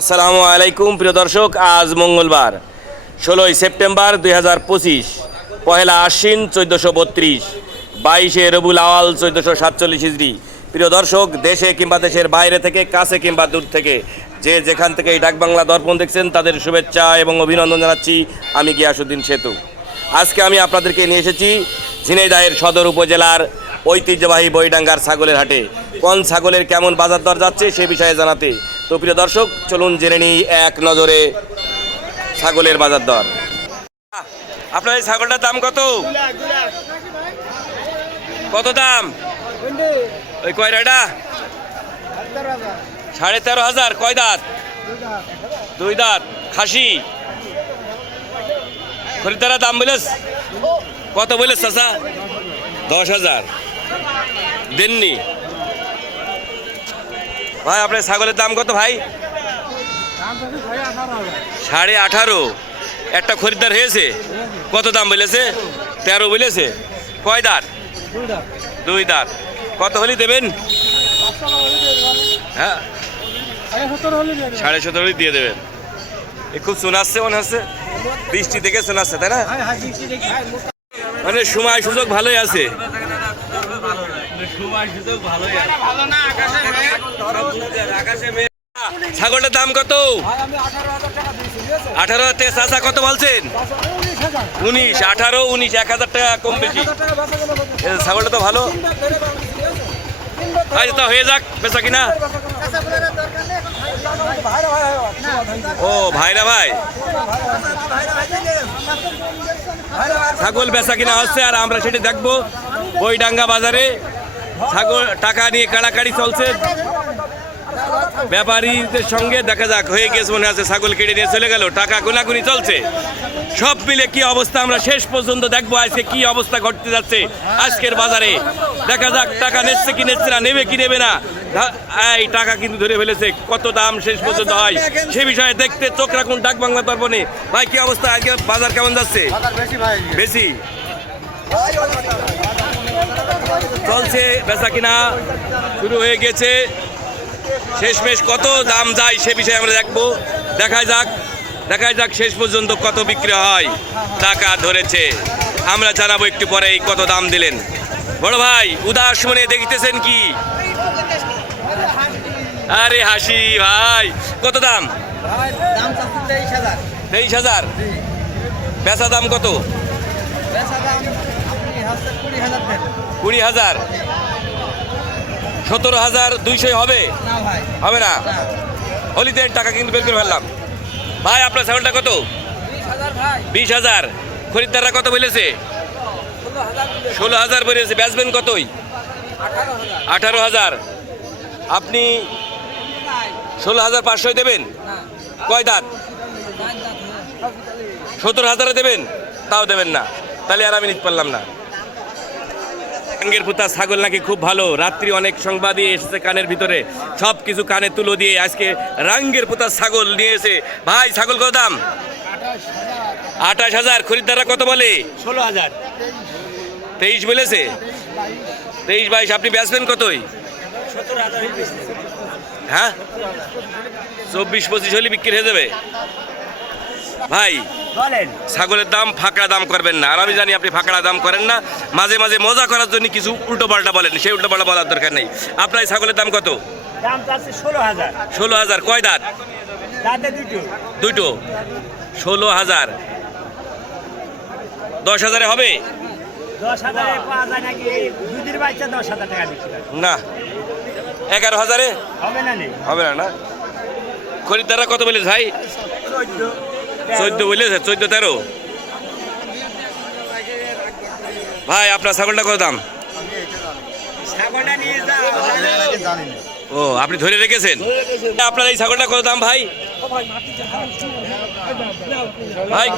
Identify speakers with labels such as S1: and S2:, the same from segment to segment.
S1: আসসালামু আলাইকুম, প্রিয় দর্শক, আজ মঙ্গলবার, ষোলোই সেপ্টেম্বর দুই হাজার পঁচিশ, পহেলা আশ্বিন চোদ্দোশো বত্রিশ, বাইশে রবুল আওয়াল চোদ্দোশো সাতচল্লিশ ইজরি প্রিয় দর্শক, দেশে কিংবা দেশের বাইরে থেকে, কাছে কিংবা দূর থেকে, যে যেখান থেকে এই ডাকবাংলা দর্পণ দেখছেন, তাদের শুভেচ্ছা এবং অভিনন্দন জানাচ্ছি আমি গিয়াসুদ্দিন সেতু। আজকে আমি আপনাদেরকে নিয়ে এসেছি ঝিনাইদহের সদর উপজেলার ঐতিহ্যবাহী বইডাঙ্গার ছাগলের হাটে। কোন ছাগলের কেমন বাজার দর যাচ্ছে, সে বিষয়ে জানাতে তো প্রিয় দর্শক, চলুন জেনে নিই এক নজরে ছাগলের বাজার দর। আপনার এই ছাগলটার দাম কত? কত দাম? ওই কয়রাটা? সাড়ে তেরো হাজার। কয় দাঁত? দুই দাঁত। খাসি? খরিদ্দারা দাম বলেস কত বলেস চাচা? দশ হাজার। দেননি? ভাই, আপনার ছাগলের দাম কত ভাই? সাড়ে আঠারো। একটা খরিদ্দার হয়েছে? কত দাম বলেছে? তেরো বলেছে? কয় দাঁত? দুই দাঁত। কত হলি দেবেন? হ্যাঁ। সাড়ে সতেরো হলি দিয়ে দেবেন। খুব শোনাচ্ছে মনে হচ্ছে। বৃষ্টি থেকে শোনাচ্ছে তাই না? মানে সময় সুযোগ ভালোই আছে। ছাগলটার দাম কত? আঠারো হাজার টাকা চাচা কত বলছেন উনিশ আঠারো উনিশ এক হাজার টাকা কম বেশি। ছাগলটা তো ভালো। আচ্ছা তা হয়ে যাক বেচা কিনা। ও ভাইরা ভাই। ছাগল বেচা কিনা হচ্ছে আর আমরা সেটা দেখব। বইডাঙ্গা বাজারে ছাগল টাকা নিয়ে কাড়াকাড়ি চলছে। ব্যাপারীদের সঙ্গে দেখা যাক হয়ে গেছে মনে আছে ছাগল কেটে নিয়ে চলে গেল টাকা গুনাগুনি চলছে। সব মিলে কি অবস্থা আমরা শেষ পর্যন্ত দেখব আজকে কি অবস্থা ঘটতে যাচ্ছে আজকের বাজারে। দেখা যাক টাকা নেচ্ছে কি নেচ্ছে না নেবে কি নেবে না। এই টাকা কিন্তু ধরে ফেলেছে কত দাম শেষ পর্যন্ত হয় সে বিষয়ে দেখতে চোখ রাখুন ডাক বাংলা তর্পণে ভাই কি অবস্থা? আজকে বাজার কেমন যাচ্ছে? বেশি? চলছে, বেচা কিনা শুরু হয়ে গেছে শেষমেশ কত দাম যায় সে বিষয়ে আমরা দেখব। দেখা যাক দেখা যাক শেষ পর্যন্ত কত বিক্রি হয়। টাকা ধরেছে। আমরা জানাব একটু পরে কত দাম দিলেন। বড় ভাই, উদাস মনে দেখিতেছেন কি? আরে হাসি ভাই, কত দাম?
S2: তেইশ হাজার।
S1: বেচা দাম কত?
S2: কুড়ি হাজার।
S1: সতেরো হাজার দুইশোই হবে? হবে না? হলিদের টাকা কিন্তু বের করে ফেললাম। ভাই, আপনার ছাগলটা কত?
S2: বিশ হাজার।
S1: খরিদ্দাররা কত বলেছে?
S2: ষোলো হাজার
S1: বলেছে। বেচবেন কতই?
S2: আঠারো হাজার।
S1: আপনি ষোলো হাজার পাঁচশোই দেবেন? কয় দাঁত। সত্তর হাজারে দেবেন? তাও দেবেন না। তাহলে আর আমি নিতে পারলাম না। রাঙ্গের পুতা ছাগল নাকি খুব ভালো? রাত্রি অনেক সংবাদই এসেছে কানের ভিতরে। সব কিছু কানে তুলো দিয়ে আজকে রাঙ্গের পুতা ছাগল নিয়েছে ভাই ছাগল কত দাম? আঠাশ হাজার। খরিদ্দাররা কত বলে?
S2: ষোলো হাজার।
S1: তেইশ বলেছে? তেইশ বাইশ। আপনি বেচবেন কতই? হ্যাঁ? চব্বিশ পঁচিশ হলে বিক্রি হয়ে যাবে। ভাই
S2: বলেন।
S1: ছাগলের দাম ফাঁকড়া দাম করবেন না। আর আমি জানি আপনি ফাঁকড়া দাম করেন না। মাঝে মাঝে মজা করার জন্য কিছু উল্টো পাল্টা বলেন। সেই উল্টো পাল্টা বলার দরকার নেই। আপনার ছাগলের দাম কত?
S2: ষোলো হাজার।
S1: কয় দাঁত?
S2: দুটো।
S1: ষোলো হাজার। দশ হাজারে হবে। না। এগারো হাজারে?
S2: হবে না
S1: হবে না না। খরিদ্দাররা কত বলেছে ভাই? চোদ্দ বলেছে চোদ্দ তেরো ভাই আপনার ছাগলটা কত দাম ও আপনি ধরে রেখেছেন আপনার এই ছাগলটা কত দাম ভাই ভাই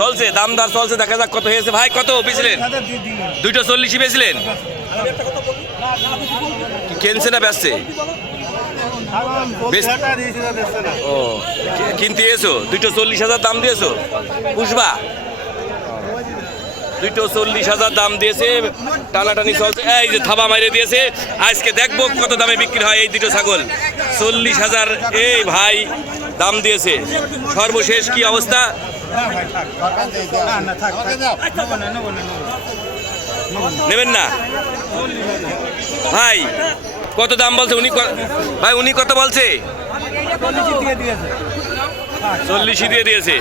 S1: চলছে দাম দর চলছে দেখা যাক কত হয়েছে ভাই কত বেছিলেন দুইটা চল্লিশই বেছিলেন কেনছে না বেশ ও কিনতে এসো? দুইটো চল্লিশ হাজার দাম দিয়েছ? পুষবা দুটো চল্লিশ হাজার দাম দিয়েছে, টানাটানি চলছে। এই যে থাবা মাইরে দিয়েছে। আজকে দেখব কত দামে বিক্রি হয় এই দুটো ছাগল। চল্লিশ হাজার, এই ভাই, দাম দিয়েছে। সর্বশেষ কি অবস্থা? নেবেন না? ভাই কত দাম বলছে? উনি ভাই উনি কত বলছে? চল্লিশই দিয়ে দিয়েছে।